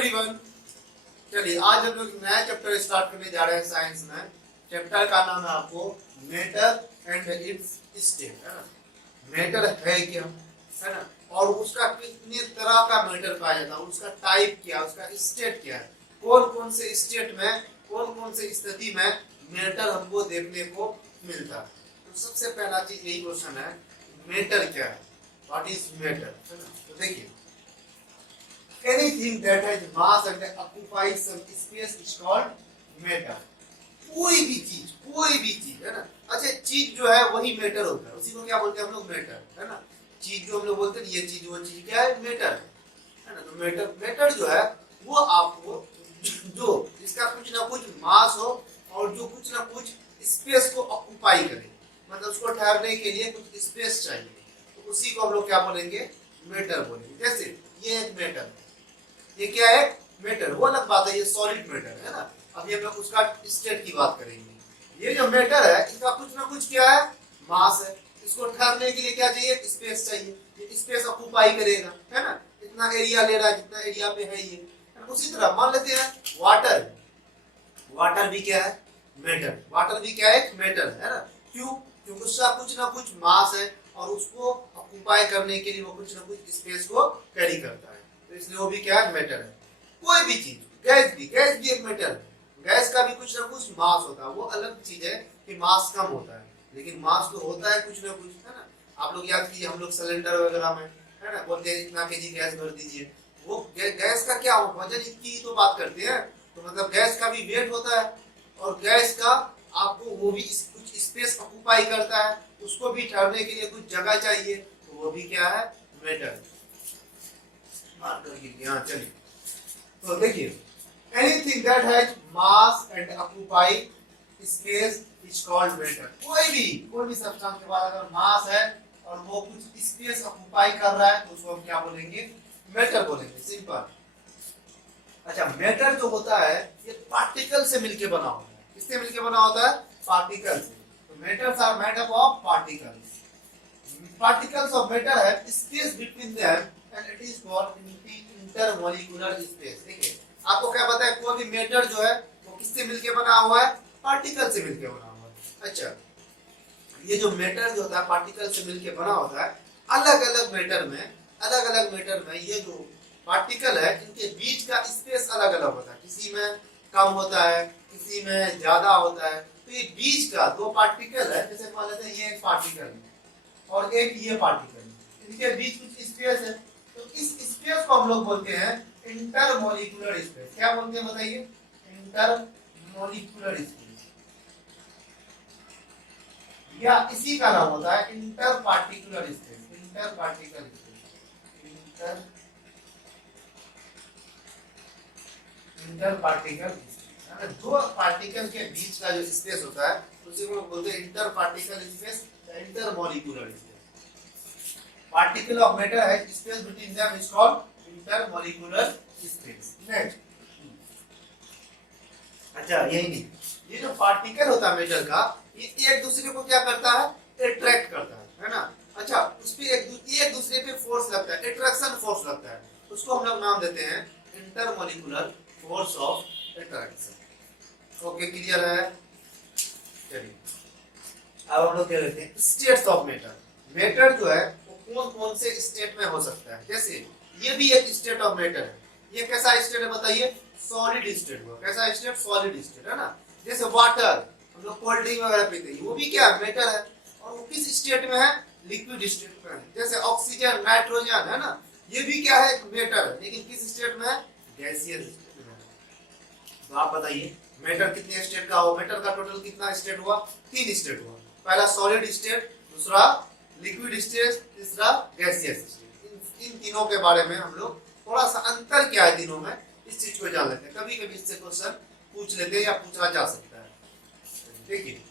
Everyone, चलिए आज हम लोग नया चैप्टर स्टार्ट करने जा रहे हैं साइंस में। चैप्टर का नाम है आपको मैटर एंड इट्स स्टेट, है ना। मैटर है क्या, है ना, और उसका कितने तरह का मैटर पाया जाता है, उसका टाइप क्या, उसका स्टेट क्या है, कौन कौन से स्टेट में, कौन कौन से स्थिति में मैटर हमको देखने को मिलता है। तो सबसे पहला चीज यही क्वेश्चन है, मैटर क्या है, व्हाट इज मैटर, है ना। तो देखिए, anything that has mass and occupies some space is called matter। कोई भी चीज, है ना। अच्छा, चीज जो है वही मैटर होता है, उसी को क्या बोलते हैं हम लोग, मैटर, है ना। चीज जो हम लोग बोलते हैं ये चीज, वो चीज क्या है, मैटर, है ना। तो मैटर जो है वो आपको जो जिसका कुछ ना कुछ मास हो और जो कुछ ना कुछ स्पेस को ऑक्युपाई करे, मतलब उसको ठहरने के लिए कुछ स्पेस चाहिए, तो उसी को हम लोग क्या बोलेंगे, मैटर बोलेंगे। जैसे ये एक मैटर है, ये क्या है, मैटर। वो अलग बात है, ये सॉलिड मैटर है ना। अभी हम लोग उसका स्टेट की बात करेंगे। ये जो मैटर है इसका कुछ ना कुछ क्या है, मास है। इसको ठहरने के लिए क्या चाहिए, स्पेस चाहिए। ये स्पेस ऑक्युपाई करेगा, है ना। इतना एरिया ले रहा है जितना एरिया पे है ये। उसी तरह मान लेते हैं वाटर, वाटर भी क्या है, मैटर। वाटर भी क्या है, मैटर है ना। क्यों? क्योंकि उसका कुछ ना कुछ मास है और उसको ऑक्युपाई करने के लिए वो कुछ ना कुछ स्पेस को कैरी करता है, तो इसलिए वो भी क्या है, मैटर है। कोई भी चीज, गैस भी एक मैटर है। गैस का भी कुछ ना कुछ मास होता है। वो अलग चीज है कि मास कम होता है, लेकिन मास तो होता है कुछ ना कुछ, है ना। आप लोग याद कीजिए, हम लोग सिलेंडर वगैरह में, है ना, बोलते हैं इतना केजी गैस भर दीजिए। वो गैस का क्या वजन, इतनी तो बात करते हैं, तो मतलब गैस का भी वेट होता है और गैस का आपको वो भी कुछ स्पेस ऑक्युपाई करता है, उसको भी ठहरने के लिए कुछ जगह चाहिए, तो वो भी क्या है, मैटर। यहाँ चलिए, तो देखिए, anything that has mass and occupy space is called matter. कोई भी सब्सटेंस के बाद अगर मास है और वो कुछ स्पेस ऑक्युपाई कर रहा है तो उसको हम क्या बोलेंगे, मैटर बोलेंगे, सिंपल। अच्छा, मैटर जो होता है ये पार्टिकल से मिलके बना होता है। किससे मिलके बना होता है, पार्टिकल से। तो matters are made up of particles. Particles of matter have space between them and it is called intermolecular space। देखिए, आपको क्या पता है, कोई भी मैटर जो है वो किससे मिलके बना हुआ है, पार्टिकल से मिलके बना हुआ है। अच्छा, ये जो मैटर जो होता है पार्टिकल से मिलके बना होता है, अलग अलग मैटर में ये जो पार्टिकल है इनके बीच का स्पेस अलग अलग होता है। किसी में कम होता है, किसी में ज्यादा होता है। तो ये बीच का दो पार्टिकल है, जैसे मान लेते हैं ये एक पार्टिकल है और एक ये पार्टिकल, इनके बीच कुछ स्पेस है, तो इस स्पेस को हम लोग बोलते हैं इंटरमोलिकुलर स्पेस। क्या बोलते हैं बताइए, इंटरमोलिकुलर स्पेस, या इसी का नाम होता है inter particular space. Inter particle space, inter particle, दो पार्टिकल के बीच का जो स्पेस होता है उसी को बोलते हैं inter particle space, intermolecular space। Particle of matter has space between them is called intermolecular space। Next, अच्छा यही नहीं, ये जो पार्टिकल होता है मैटर का, ये एक दूसरे को क्या करता है, अट्रैक्ट करता है ना। अच्छा, उस पे एक दूसरे पे फोर्स लगता है, अट्रैक्शन फोर्स लगता है, उसको हम लोग नाम देते हैं intermolecular force of attraction. Okay, clear है। चलिए, अब हम लोग क्या कहते हैं, स्टेट्स ऑफ मैटर। मैटर जो है वो कौन कौन से स्टेट में हो सकता है। जैसे ये भी एक स्टेट ऑफ मैटर है। ये कैसा स्टेट है बताइए, सॉलिड स्टेट हुआ। कैसा स्टेट, सॉलिड स्टेट, है ना। जैसे वाटर, हम लोग कोल्ड ड्रिंक वगैरह पीते हैं, वो भी क्या मैटर है, और वो किस स्टेट में है, लिक्विड स्टेट में है। जैसे ऑक्सीजन, नाइट्रोजन, है ना, ये भी क्या है, मैटर है, लेकिन किस स्टेट में है, गैसियस स्टेट में है। तो आप बताइए मैटर कितने स्टेट का हो, मैटर का टोटल कितना स्टेट हुआ, 3 स्टेट हुआ। पहला सॉलिड स्टेट, दूसरा लिक्विड स्टेट, तीसरा गैसियस स्टेट। इन तीनों के बारे में हम लोग थोड़ा सा अंतर क्या है तीनों में, इस चीज को जान लेते हैं। कभी कभी इससे क्वेश्चन पूछ लेते हैं या पूछा जा सकता है। देखिए,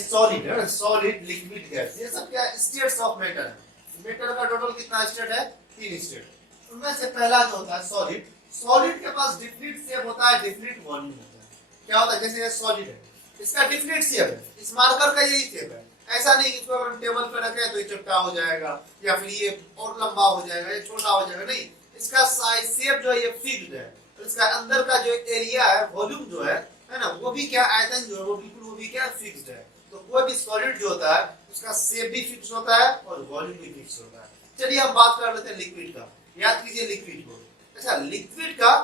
सॉलिड है, सॉलिड, लिक्विड, गैस, ये सब क्या स्टेट्स ऑफ मैटर है। मैटर का टोटल कितना स्टेट है, 3 स्टेट। उनमें से पहला जो होता है सॉलिड, सॉलिड के पास डिफिनिट शेप होता है, डिफिनिट वॉल्यूम होता है। क्या होता है, जैसे ये सॉलिड है, इसका डिफिनिट शेप है, इस मार्कर का यही शेप है। ऐसा नहीं कि इसको अगर हम टेबल पे रखें तो ये चपटा हो जाएगा या फिर ये और लंबा हो जाएगा, ये छोटा हो जाएगा, नहीं, इसका साइज शेप जो है ये फिक्स्ड है, तो इसका अंदर का जो एरिया है, वॉल्यूम जो है ना, वो भी क्या, आयतन जो है वो बिल्कुल वो भी क्या, फिक्स्ड है। तो कोई भी सॉलिड जो होता है उसका शेप भी फिक्स होता है और वॉल्यूम भी फिक्स होता है। चलिए हम बात कर लेते हैं लिक्विड का। याद कीजिए लिक्विड को। अच्छा, लिक्विड का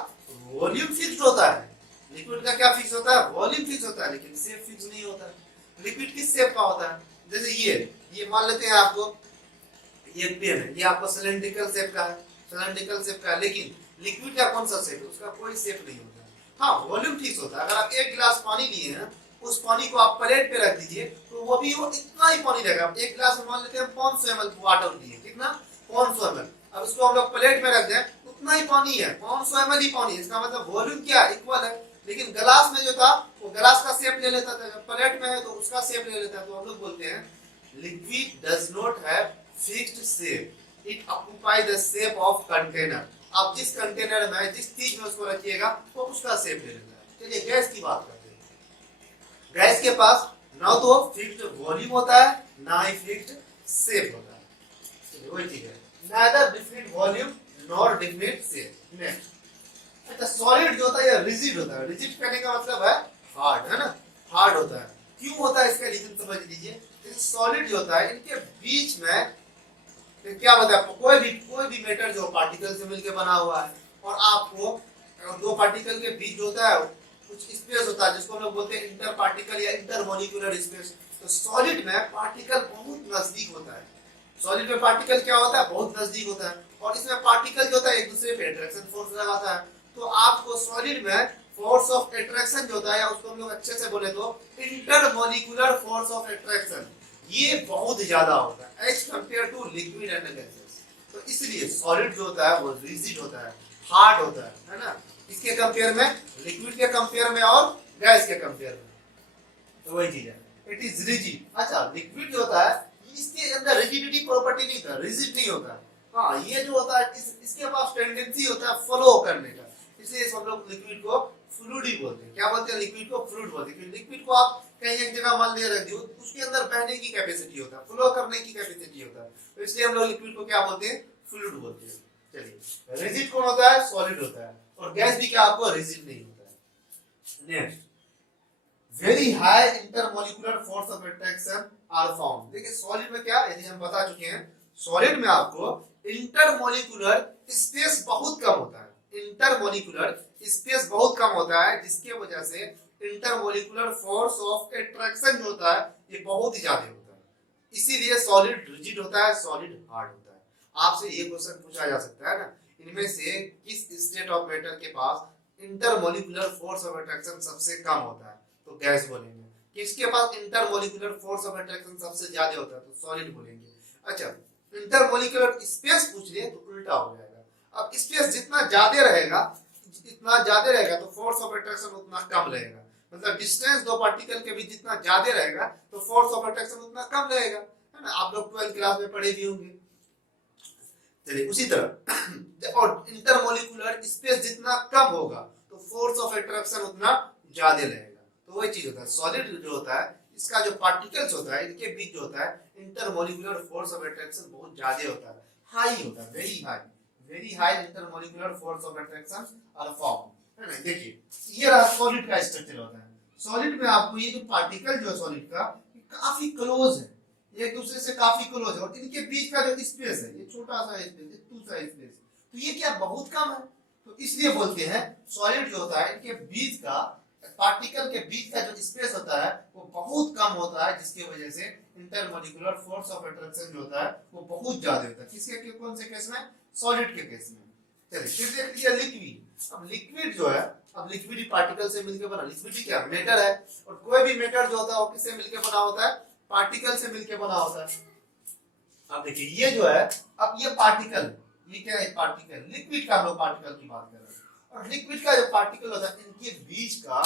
वॉल्यूम फिक्स्ड होता है। लिक्विड का क्या फिक्स होता है, वॉल्यूम फिक्स होता है, लेकिन शेप फिक्स नहीं होता है। लिक्विड किस शेप का होता है, जैसे ये मान लेते हैं आपको ये पेन है, ये आपको सिलेंड्रिकल शेप का है, सिलेंड्रिकल शेप का है, लेकिन लिक्विड का कौन सा शेप है, उसका कोई शेप नहीं होता है। हाँ, वॉल्यूम फिक्स होता है। अगर आप एक गिलास पानी लिए हैं, उस पानी को आप प्लेट पे रख दीजिए तो वो भी इतना ही पानी रहेगा। एक गिलास में मान लेते हैं 500 ml वाटर लिए, कितना, 500 ml। अब उसको हम लोग प्लेट में रख दें, उतना ही पानी है, 500 ml ही पानी है। इसका मतलब वॉल्यूम क्या, इक्वल है। लेकिन गिलास में जो था वो गिलास का शेप ले लेता था, जब प्लेट में है तो उसका शेप ले लेता है। तो हम लोग बोलते हैं liquid does not have fixed shape, it occupy the shape of container. आप जिस कंटेनर में, जिस चीज में उसको रखिएगा वो उसका शेप ले लेता है। चलिए गैस की बात करते हैं। गैस के पास ना तो फिक्स्ड वॉल्यूम होता है, ना ही फिक्स्ड शेप होता है। चलिए वही चीज है, neither definite volume nor definite shape। Next, अच्छा, सॉलिड जो होता है ये रिजिड होता है। रिजिड कहने का मतलब है हार्ड, है ना, हार्ड होता है। क्यों होता है इसका रीजन समझ लीजिए। सॉलिड जो होता है इनके बीच में क्या होता है, कोई भी मैटर जो पार्टिकल से मिलकर बना हुआ है, और आपको दो पार्टिकल के बीच जो होता है कुछ स्पेस होता है, जिसको हम लोग बोलते हैं इंटर पार्टिकल या इंटर मॉलिक्यूलर स्पेस। तो सॉलिड में पार्टिकल बहुत नजदीक होता है। सॉलिड में पार्टिकल क्या होता है, बहुत नजदीक होता है, और इसमें पार्टिकल जो होता है एक दूसरे पे अट्रैक्शन फोर्स लगाता है। तो आपको सॉलिड में फोर्स ऑफ अट्रैक्शन जो होता है, उसको हम लोग अच्छे से बोले तो inter molecular force of attraction, ये बहुत ज्यादा होता है as compare to liquid and gases. तो इसलिए सॉलिड जो होता है वो रिजिड होता है, हार्ड होता है ना, इसके कंपेयर में, लिक्विड के कंपेयर में और गैस के कंपेयर में। तो वही चीज है, इट इज रिजिड। अच्छा, लिक्विड जो होता है इसके अंदर रिजिडिटी प्रॉपर्टी नहीं होता, रिजिड नहीं होता। हाँ, ये जो होता है इसके पास टेंडेंसी होता है फ्लो करने का, इसलिए हम लोग लिक्विड को फ्लूइड ही बोलते हैं। क्या बोलते हैं, लिक्विड को फ्लूइड बोलते हैं। क्योंकि लिक्विड को आप कहीं एक जगह मान ले रख दियो, उसके अंदर बहने की कैपेसिटी होता है, फ्लो करने की कैपेसिटी होता है, तो इसलिए हम लोग लिक्विड को क्या बोलते हैं, फ्लूइड बोलते हैं। चलिए, रिजिड कौन होता है, सॉलिड होता है, और गैस भी क्या आपको रिजिड नहीं होता है। Next, very high intermolecular force of attraction are found. देखिए सॉलिड में क्या, यदि हम बता चुके हैं, सॉलिड में आपको इंटरमॉलिक्यूलर स्पेस बहुत कम होता है। इंटरमॉलिक्यूलर स्पेस बहुत कम होता है, जिसके वजह से इंटरमॉलिक्यूलर फोर्स ऑफ अट्रैक्शन जो होता है ये बहुत ही ज्यादा होता है। इसीलिए सॉलिड रिजिड होता है, सॉलिड हार्ड होता है। आपसे ये क्वेश्चन पूछा जा सकता है ना, इनमें से किस स्टेट ऑफ मैटर के पास इंटरमॉलिक्यूलर फोर्स ऑफ अट्रैक्शन सबसे कम होता है, तो गैस बोलेंगे। किसके पास इंटरमॉलिक्यूलर फोर्स ऑफ अट्रैक्शन सबसे ज्यादा होता है, तो सॉलिड बोलेंगे। अच्छा, इंटरमॉलिक्यूलर स्पेस पूछ लिए तो उल्टा हो जाएगा। अब स्पेस जितना ज्यादा रहेगा, तो फोर्स ऑफ अट्रैक्शन उतना कम रहेगा। मतलब डिस्टेंस दो पार्टिकल के बीच जितना ज्यादा रहेगा तो फोर्स ऑफ अट्रैक्शन उतना कम रहेगा, है ना। आप लोग 12th क्लास में पढ़े भी होंगे। चलिए, उसी तरह और इंटरमॉलिक्यूलर स्पेस जितना कम होगा तो फोर्स ऑफ अट्रैक्शन उतना ज्यादा रहेगा। तो वही चीज होता है, सॉलिड जो होता है इसका जो पार्टिकल्स होता है इनके बीच जो होता है इंटरमॉलिक्यूलर फोर्स ऑफ अट्रैक्शन बहुत ज्यादा होता है, हाई होता है, very high intermolecular force of attraction are found, है ना। देखिए ये रहा सॉलिड का स्ट्रक्चर होता है। सॉलिड में आपको ये जो पार्टिकल जो है सॉलिड का काफी क्लोज है, एक दूसरे से काफी क्लोज है, और इनके बीच का जो स्पेस है ये छोटा सा स्पेस, तो ये क्या बहुत कम है। तो इसलिए बोलते हैं सॉलिड जो होता है इनके बीच का, पार्टिकल के बीच का जो स्पेस होता है वो बहुत कम होता है, जिसकी वजह से इंटरमॉलिक्यूलर फोर्स ऑफ अट्रैक्शन जो होता है वो बहुत ज्यादा होता है। किसके, कौन से केस में, सॉलिड के केस में। चलिए फिर देख लीजिए लिक्विड। अब लिक्विड जो है, अब लिक्विड ही पार्टिकल से मिलकर बना, लिक्विड ही क्या, मैटर है, और कोई भी मैटर जो होता है वो किससे मिलकर बना होता है, पार्टिकल से मिलकर बना होता है। अब देखिए ये जो है, अब ये पार्टिकल, ये क्या है, पार्टिकल, लिक्विड का हम लोग पार्टिकल की बात कर रहे हैं। और लिक्विड का जो पार्टिकल होता है इनके बीच का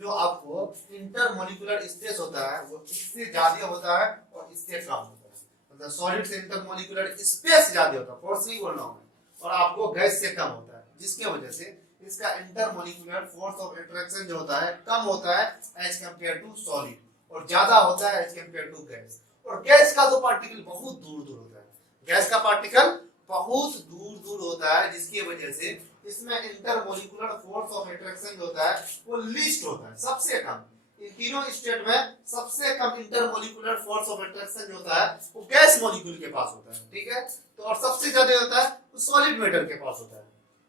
जो आपको इंटरमॉलिक्यूलर स्पेस होता है वो इससे ज्यादा होता है और इससे कम होता है। मतलब सॉलिड से इंटरमॉलिक्यूलर स्पेस ज्यादा होता है, फोर्स नहीं बोल रहा हूं, और आपको गैस से कम होता है, जिसके वजह से इसका इंटरमॉलिक्यूलर फोर्स ऑफ अट्रैक्शन जो होता है कम होता है एज कंपेयर टू सॉलिड, और ज्यादा होता है एज कंपेयर टू गैस। और गैस का तो पार्टिकल बहुत दूर दूर होता है, गैस का पार्टिकल बहुत दूर दूर होता है, जिसकी वजह से इसमें इंटरमोलिकुलर फोर्स ऑफ अट्रैक्शन जो होता है वो लीस्ट होता है, सबसे कम। इन तीनों स्टेट में सबसे कम इंटरमोलिकुलर फोर्स ऑफ अट्रैक्शन जो होता है वो गैस मॉलिक्यूल के पास होता है, ठीक है। तो और सबसे ज्यादा होता है वो सॉलिड मैटर के पास होता है।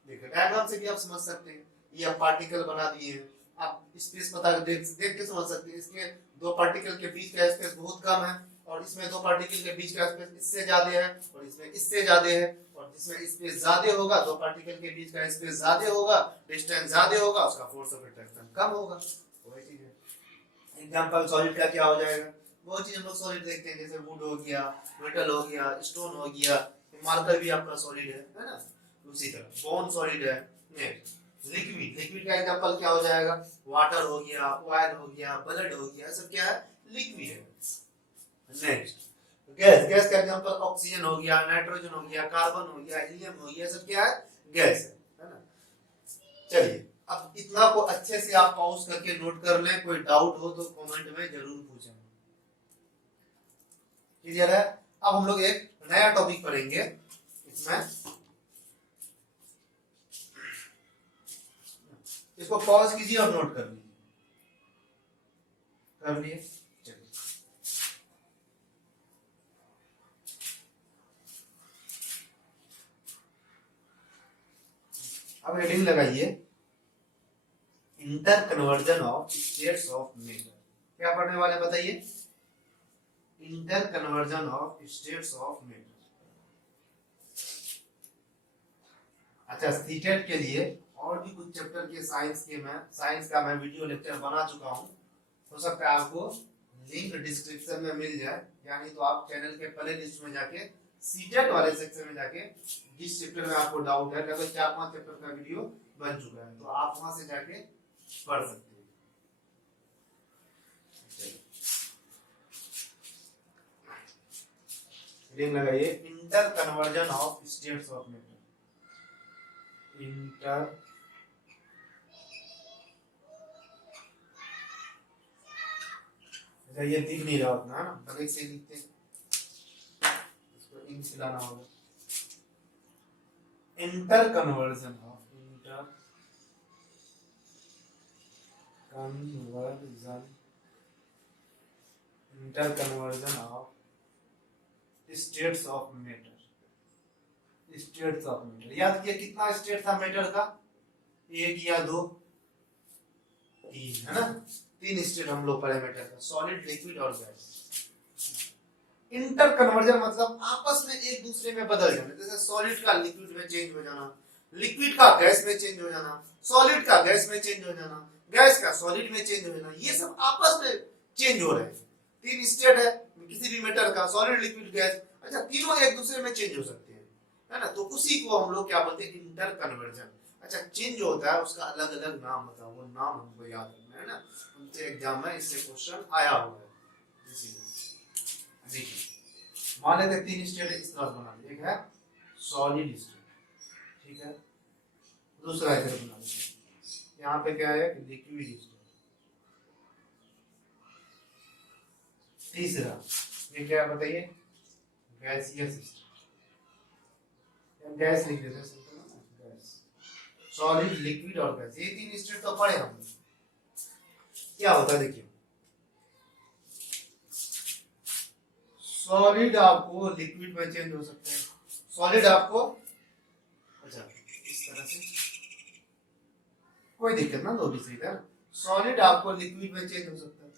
देखिए डायग्राम से भी आप समझ सकते हैं, ये आप पार्टिकल बना दिए हैं, आप स्पेस पता देख के समझ सकते हैं। इसके दो पार्टिकल के बीच का स्पेस बहुत कम है, और इसमें दो पार्टिकल के बीच का स्पेस इससे ज्यादा है, और इसमें इससे ज्यादा है। और जिसमें स्पेस ज्यादा होगा, दो पार्टिकल के बीच का स्पेस ज्यादा होगा, डिस्टेंस ज्यादा होगा, उसका फोर्स ऑफ अट्रैक्शन कम होगा। वही चीज है। एग्जांपल सॉलिड का क्या हो जाएगा, वो चीज हम लोग सॉलिड देखते हैं, जैसे वुड हो गया, मेटल हो गया, स्टोन हो गया, मार्कर भी आपका सॉलिड है ना। उसी तरह बोन सॉलिड है। नेक्स्ट लिक्विड, लिक्विड का एग्जांपल क्या हो जाएगा, वाटर हो गया, ऑयल हो गया, ब्लड हो गया, सब क्या है, लिक्विड है। नेक्स्ट गैस, गैस का एग्जांपल ऑक्सीजन हो गया, नाइट्रोजन हो गया, कार्बन हो गया, हीलियम हो गया, सब क्या है, गैस है ना। चलिए अब इतना को अच्छे से आप पॉज करके नोट कर लें, कोई डाउट हो तो कमेंट में जरूर पूछें। क्लियर है। अब हम लोग एक नया टॉपिक पढ़ेंगे, इसमें इसको पॉज कीजिए और नोट कर लीजिए। कर लिए, चलिए अब हेडिंग लगाइए, inter conversion of states of matter. क्या पढ़ने वाले बताइए, inter conversion of states of matter. अच्छा सीटेट के लिए और भी कुछ चैप्टर के साइंस का मैं वीडियो लेक्चर बना चुका हूं, हो सकता है आपको लिंक डिस्क्रिप्शन में मिल जाए, यानी तो आप चैनल के प्ले लिस्ट में जाके सीटेट वाले सेक्शन में जाके जिस चैप्टर में आपको डाउट है, लगभग 4-5 चैप्टर का वीडियो बन चुका है, तो आप वहां से जाके पढ़ सकते हैं। लिंक लगाइए, inter conversion of states of matter. Inter ये दिख नहीं रहा उतना, है ना, बड़े से लिखते हैं, इसको इंक खिलाना होगा। Inter conversion of, inter conversion, inter conversion of states of matter. States of matter याद किया, कितना स्टेट था मैटर का, एक या दो, तीन, है ना, तीन स्टेट हम लोग पढ़े मैटर का, सॉलिड, लिक्विड और गैस। इंटर कन्वर्जन मतलब आपस में एक दूसरे में बदल जाना, जैसे सॉलिड का लिक्विड में चेंज हो जाना, लिक्विड का गैस में चेंज हो जाना, सॉलिड का गैस में चेंज हो जाना, गैस का सॉलिड में चेंज हो जाना, ये सब आपस में चेंज हो रहे हैं। तीन स्टेट है किसी भी मैटर का, सॉलिड, लिक्विड, गैस। अच्छा तीनों एक दूसरे में चेंज हो सकते हैं, है ना, तो उसी को हम लोग क्या बोलते हैं, इंटर कन्वर्जन। अच्छा चेंज होता है उसका अलग अलग नाम होता है, वो नाम हमको याद रखना है ना, उनसे एग्जाम में इससे क्वेश्चन आया हुआ है। इसीलिए देखिए मान लेते तीन स्टेट इस तरह बना लेते, एक है सॉलिड स्टेट, ठीक है, दूसरा इधर बना लेते, यहाँ पे क्या है, लिक्विड स्टेट, तीसरा ये क्या है बताइए, गैसियस स्टेट, गैस लिख देते हैं, सॉलिड, लिक्विड और गैस, ये तीन स्टेट तो पढ़े हम। क्या होता है देखिए, सॉलिड आपको लिक्विड में चेंज हो सकते हैं, सॉलिड आपको, अच्छा इस तरह से कोई दिक्कत ना, दो भी सही है, सॉलिड आपको लिक्विड में चेंज हो सकता है।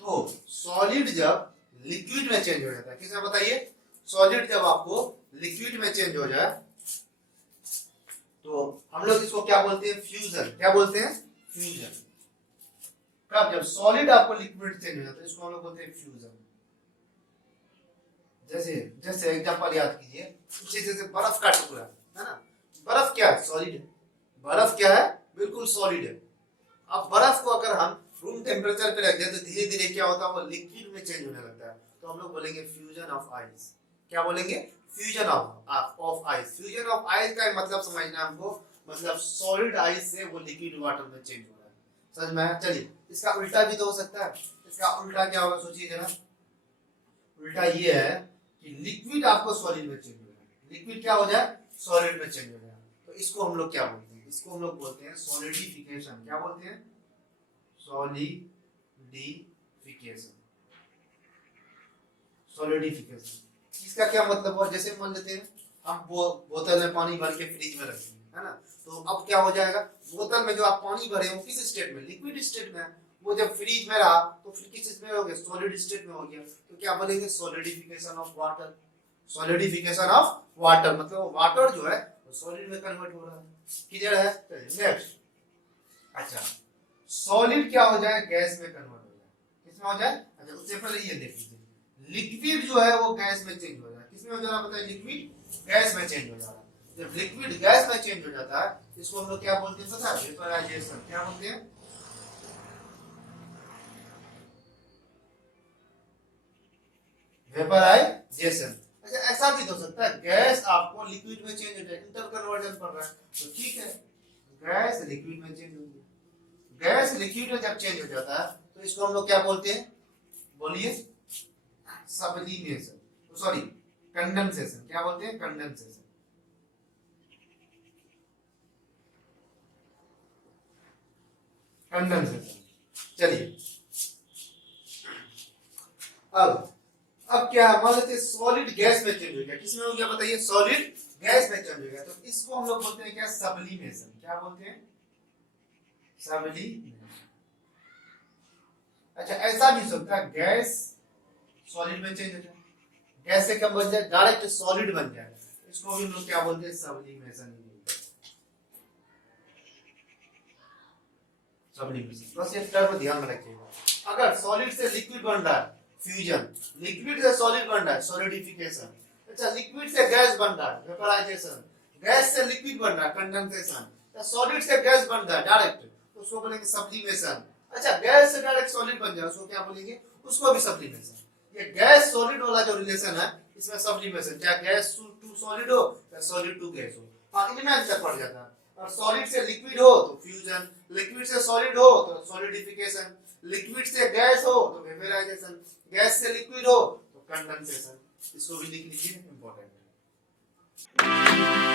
तो सॉलिड जब लिक्विड में चेंज हो जाता है, किसने बताइए, सॉलिड जब आपको लिक्विड में चेंज हो जाए तो हम लोग इसको क्या बोलते हैं, फ्यूजन। क्या बोलते हैं, फ्यूजन। कब, जब सॉलिड आपको लिक्विड चेंज हो जाता है, इसको हम लोग बोलते हैं फ्यूजन। जैसे जैसे एग्जांपल याद कीजिए, जैसे बर्फ का टुकड़ा है ना, बर्फ क्या है, सॉलिड है, बर्फ क्या है, बिल्कुल सॉलिड है। अब बर्फ को अगर हम रूम टेम्परेचर पे रख दें तो धीरे धीरे क्या होता है, वो लिक्विड में चेंज होने लगता है, तो हम लोग बोलेंगे फ्यूजन ऑफ आइस। क्या बोलेंगे, fusion of ice. Fusion of ice का मतलब समझना हमको, मतलब सॉलिड आइस से वो लिक्विड वाटर में चेंज हो रहा है, समझ में आया। चलिए इसका उल्टा भी तो हो सकता है, इसका उल्टा क्या होगा सोचिए जरा, उल्टा ये है कि लिक्विड आपको सॉलिड में चेंज हो रहा है, लिक्विड क्या हो जाए, सॉलिड में चेंज हो जाए। तो इसको हम लोग क्या बोलते हैं, इसको हम लोग बोलते हैं सॉलिडिफिकेशन। क्या बोलते हैं, सॉलिडिफिकेशन। सॉलिडिफिकेशन इसका क्या मतलब हुआ, जैसे मान लेते हैं हम बोतल में पानी भर के फ्रिज में रखते हैं, है ना, तो अब क्या हो जाएगा, बोतल में जो आप पानी भरे वो किस स्टेट में, लिक्विड स्टेट में है। वो जब फ्रिज में रहा तो फिर किस स्टेट में हो गया, सॉलिड स्टेट में हो गया। तो क्या बोलेंगे, solidification of water. Solidification of water मतलब वाटर जो है वो सॉलिड में कन्वर्ट हो रहा है। क्लियर है, नेक्स्ट। अच्छा, सॉलिड क्या हो जाए, गैस में कन्वर्ट हो जाए। किसमें हो जाए, अच्छा उससे पहले ये देख लीजिए, लिक्विड जो है वो गैस में चेंज हो जाए। किसमें हो जा रहा है बताइए, लिक्विड गैस में चेंज हो जा रहा है। जब लिक्विड गैस में चेंज हो जाता है इसको हम लोग क्या बोलते हैं पता है, वेपराइजेशन। क्या बोलते हैं, वेपराइजेशन। अच्छा ऐसा भी तो हो सकता है, गैस आपको लिक्विड में चेंज हो जाए, इंटर कन्वर्जन पड़ रहा है, तो ठीक है, गैस लिक्विड में चेंज हो गया। गैस लिक्विड में जब चेंज हो जाता है तो इसको हम लोग क्या बोलते हैं, बोलिए, सब्लिमेशन, सॉरी कंडेंसेशन। क्या बोलते हैं, कंडेंसेशन। कंडेंसेशन। चलिए अब क्या है, मान लेते हैं सॉलिड गैस में चेंज हो गया। किसमें हो गया बताइए, सॉलिड गैस में चेंज हो गया। तो इसको हम लोग बोलते हैं क्या, सब्लिमेशन। क्या बोलते हैं, सब्लिमेशन। अच्छा ऐसा भी हो सकता है गैस सॉलिड में चेंज हो जाए, गैस से क्या बन जाए, डायरेक्ट सॉलिड बन जाए। इसको भी हम लोग क्या बोलते हैं, सब्लिमेशन। सब्लिमेशन, बस ये टर्म ध्यान में रखिएगा। अगर सॉलिड से लिक्विड बन रहा है, फ्यूजन। लिक्विड से सॉलिड बन रहा है, सॉलिडिफिकेशन। अच्छा लिक्विड से गैस बन रहा है, वेपराइजेशन। गैस से लिक्विड बन रहा है, कंडेंसेशन। सॉलिड से गैस बन रहा है डायरेक्ट, तो उसको बोलेंगे सब्लिमेशन। अच्छा गैस से डायरेक्ट सॉलिड बन जाए उसको क्या बोलेंगे, उसको भी सब्लिमेशन। ये गैस सॉलिड वाला जो रिलेशन है इसमें सब्लिमेशन, चाहे गैस टू सॉलिड हो या सॉलिड टू गैस हो, हाँ इनमें अंतर पड़ जाता है। और सॉलिड से लिक्विड हो तो फ्यूजन, लिक्विड से सॉलिड हो तो सॉलिडिफिकेशन, लिक्विड से गैस हो तो वेपराइजेशन, गैस से लिक्विड हो तो कंडेंसेशन। इसको भी लिख लीजिए, इंपॉर्टेंट है।